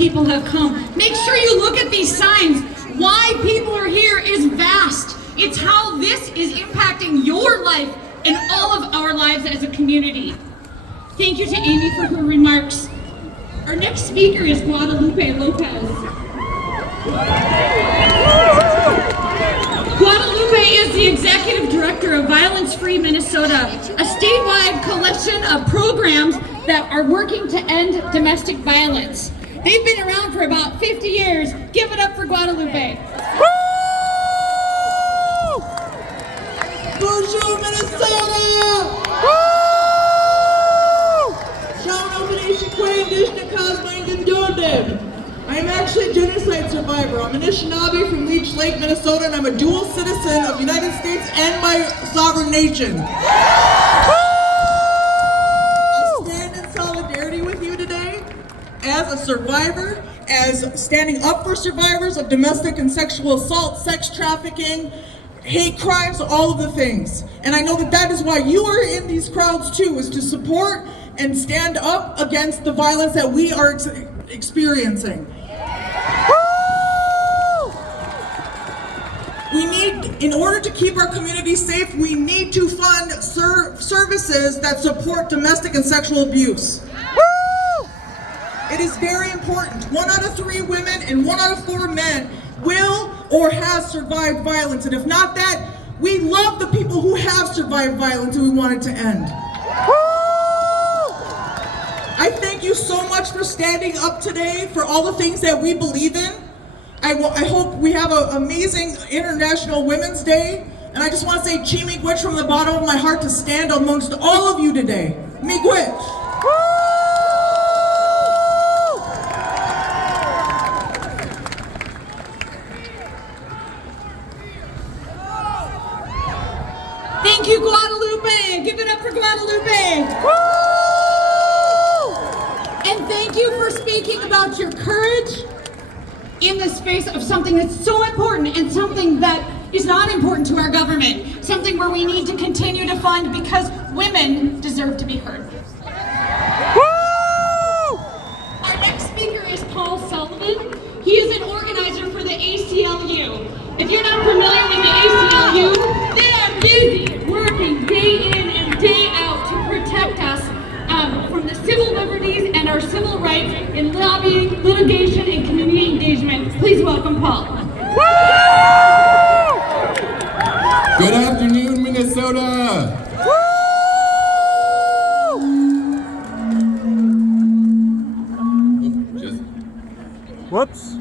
people have come. Make sure you look at these signs. Why people are here is vast. It's how this is impacting your life and all of our lives as a community. Thank you to Amy for her remarks. Our next speaker is Guadalupe Lopez. Guadalupe is the Executive Director of Violence Free Minnesota, a statewide coalition of programs that are working to end domestic violence. They've been around for about 50 years. Give it up for Guadalupe. Bonjour, Minnesota! I am actually a genocide survivor. I'm an Anishinaabe from Leech Lake, Minnesota, and I'm a dual citizen of the United States and my sovereign nation. I stand in solidarity with you today as a survivor, as standing up for survivors of domestic and sexual assault, sex trafficking, hate crimes, all of the things. And I know that that is why you are in these crowds too, is to support and stand up against the violence that we are experiencing. We need, in order to keep our community safe, we need to fund services that support domestic and sexual abuse. It is very important. 1 out of 3 women and 1 out of 4 men will or has survived violence. And if not that, we love the people who have survived violence and we want it to end. I thank you so much for standing up today for all the things that we believe in. I hope we have an amazing International Women's Day. And I just want to say Chi-miigwech from the bottom of my heart to stand amongst all of you today. Miigwech. Thank you, Guadalupe. Give it up for Guadalupe. And thank you for speaking about your courage in the space of something that's so important and something that is not important to our government. Something where we need to continue to fund because women deserve to be heard. Our next speaker is Paul Sullivan. He is an organizer for the ACLU. If you're not familiar with the ACLU, they are busy working day in and day out to protect us from the civil liberties and our civil rights in lobbying, litigation, and community engagement. Please welcome Paul. Good afternoon, Minnesota! Whoops.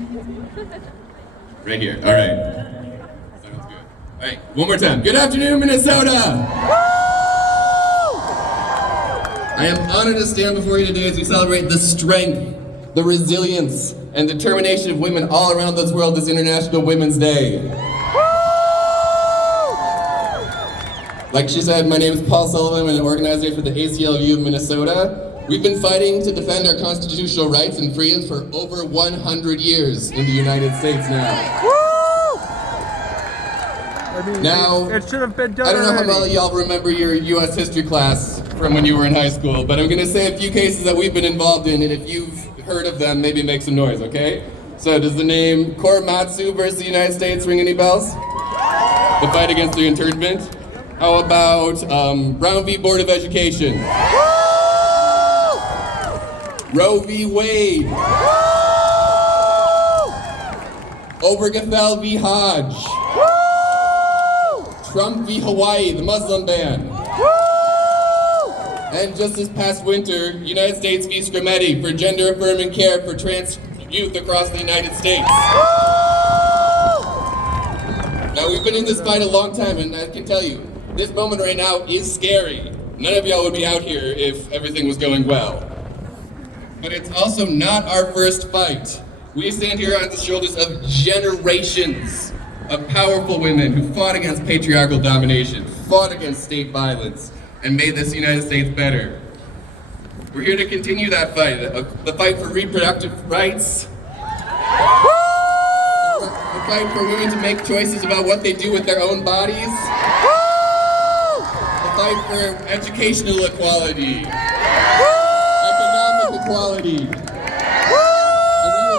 Right here, all right. Sounds good. All right, one more time. Good afternoon, Minnesota! I am honored to stand before you today as we celebrate the strength, the resilience, and determination of women all around this world this International Women's Day. Like she said, my name is Paul Sullivan. I'm an organizer for the ACLU of Minnesota. We've been fighting to defend our constitutional rights and freedoms for over 100 years in the United States now. It should have been done I don't know already. how well y'all remember your U.S. history class from when you were in high school, but I'm going to say a few cases that we've been involved in, and if you've heard of them, maybe make some noise, okay? So does the name Korematsu versus the United States ring any bells? The fight against the internment? How about Brown v. Board of Education? Roe v. Wade? Obergefell v. Hodge? Trump v. Hawaii, the Muslim ban? And just this past winter, United States v. Scarametti for gender-affirming care for trans youth across the United States. Now, we've been in this fight a long time, and I can tell you, this moment right now is scary. None of y'all would be out here if everything was going well. But it's also not our first fight. We stand here on the shoulders of generations of powerful women who fought against patriarchal domination, fought against state violence, and made this United States better. We're here to continue that fight, the fight for reproductive rights, the fight for women to make choices about what they do with their own bodies, the fight for educational equality, economic equality. And we will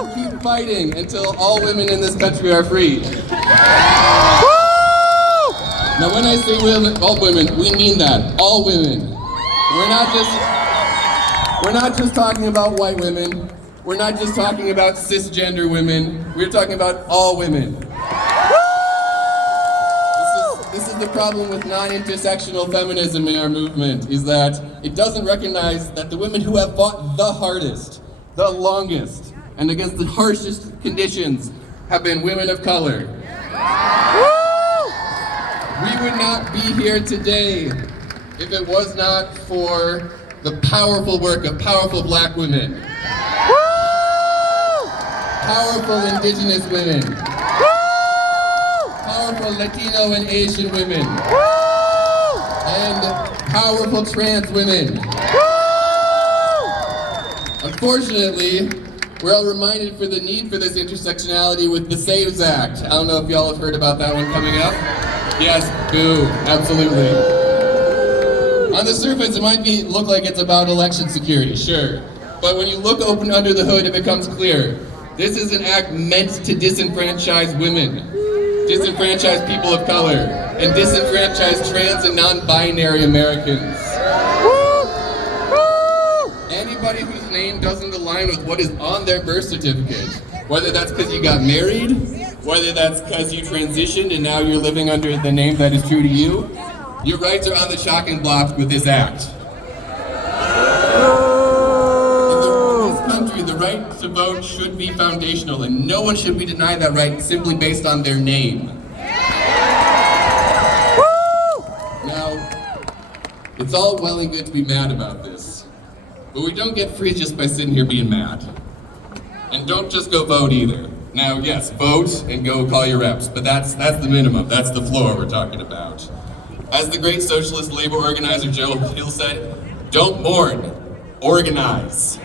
fighting until all women in this country are free. Now when I say women, all women, we mean that, all women. We're not just talking about white women. We're not just talking about cisgender women. We're talking about all women. This is the problem with non-intersectional feminism in our movement, is that it doesn't recognize that the women who have fought the hardest, the longest, and against the harshest conditions have been women of color. We would not be here today if it was not for the powerful work of powerful black women, powerful indigenous women, powerful Latino and Asian women, and powerful trans women. Unfortunately, we're all reminded for the need for this intersectionality with the SAVES Act. I don't know if y'all have heard about that one coming up. Yes, boo, absolutely. On the surface, it might look like it's about election security, sure. But when you look open under the hood, it becomes clear. This is an act meant to disenfranchise women, disenfranchise people of color, and disenfranchise trans and non-binary Americans. Anybody whose name doesn't align with what is on their birth certificate, whether that's because you got married, whether that's because you transitioned and now you're living under the name that is true to you, your rights are on the chopping block with this act. In this country, the right to vote should be foundational, and no one should be denied that right simply based on their name. Now, it's all well and good to be mad about this, but we don't get free just by sitting here being mad. And don't just go vote either. Now, yes, vote and go call your reps, but that's the minimum, that's the floor we're talking about. As the great socialist labor organizer Joe Hill said, don't mourn, organize.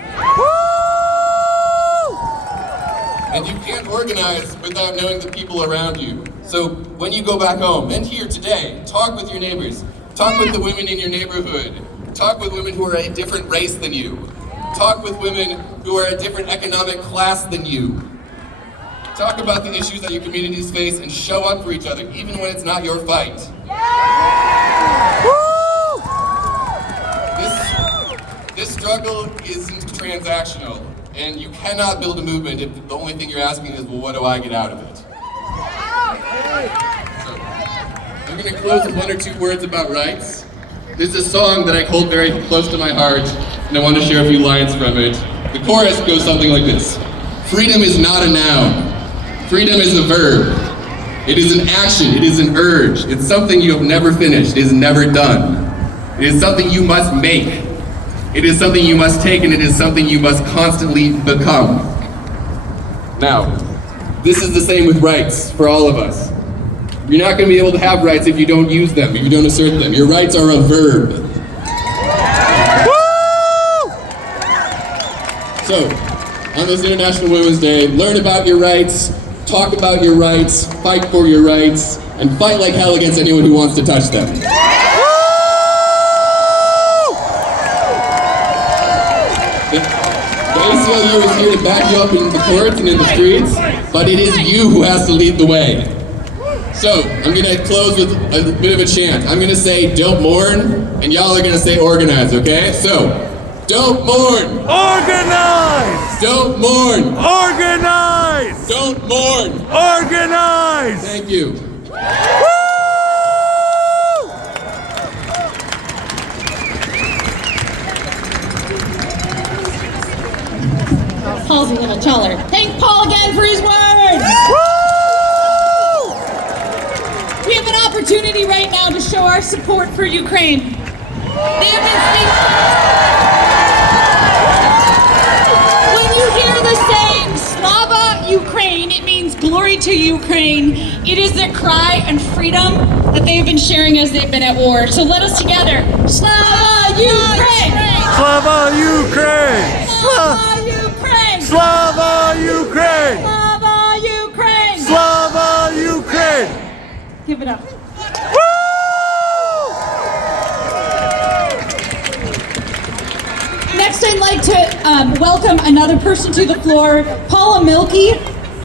And you can't organize without knowing the people around you. So when you go back home, and here today, talk with your neighbors, talk with the women in your neighborhood, talk with women who are a different race than you, talk with women who are a different economic class than you. Talk about the issues that your communities face and show up for each other, even when it's not your fight. This struggle isn't transactional, and you cannot build a movement if the only thing you're asking is, well, what do I get out of it? So, I'm going to close with one or two words about rights. This is a song that I hold very close to my heart, and I want to share a few lines from it. The chorus goes something like this. Freedom is not a noun. Freedom is a verb. It is an action, it is an urge. It's something you have never finished, it is never done. It is something you must make. It is something you must take, and it is something you must constantly become. Now, this is the same with rights for all of us. You're not going to be able to have rights if you don't use them, if you don't assert them. Your rights are a verb. So, on this International Women's Day, learn about your rights, talk about your rights, fight for your rights, and fight like hell against anyone who wants to touch them. The ACLU is here to back you up in the courts and in the streets, but it is you who has to lead the way. So, I'm going to close with a bit of a chant. I'm going to say, don't mourn, and y'all are going to say organize, okay? So, don't mourn! Organize! Don't mourn! Organize! Don't mourn! Organize! Thank you. Paul's a little taller. Thank Paul again for his words! We have an opportunity right now to show our support for Ukraine. They have been speaking. When you hear the saying, Slava Ukraine, it means glory to Ukraine. It is their cry and freedom that they have been sharing as they've been at war. So let us together, Slava Ukraine! Slava Ukraine! Slava Ukraine! Slava Ukraine! Slava Ukraine! Slava Ukraine! Give it up. Next, I'd like to welcome another person to the floor, Paula Milkey.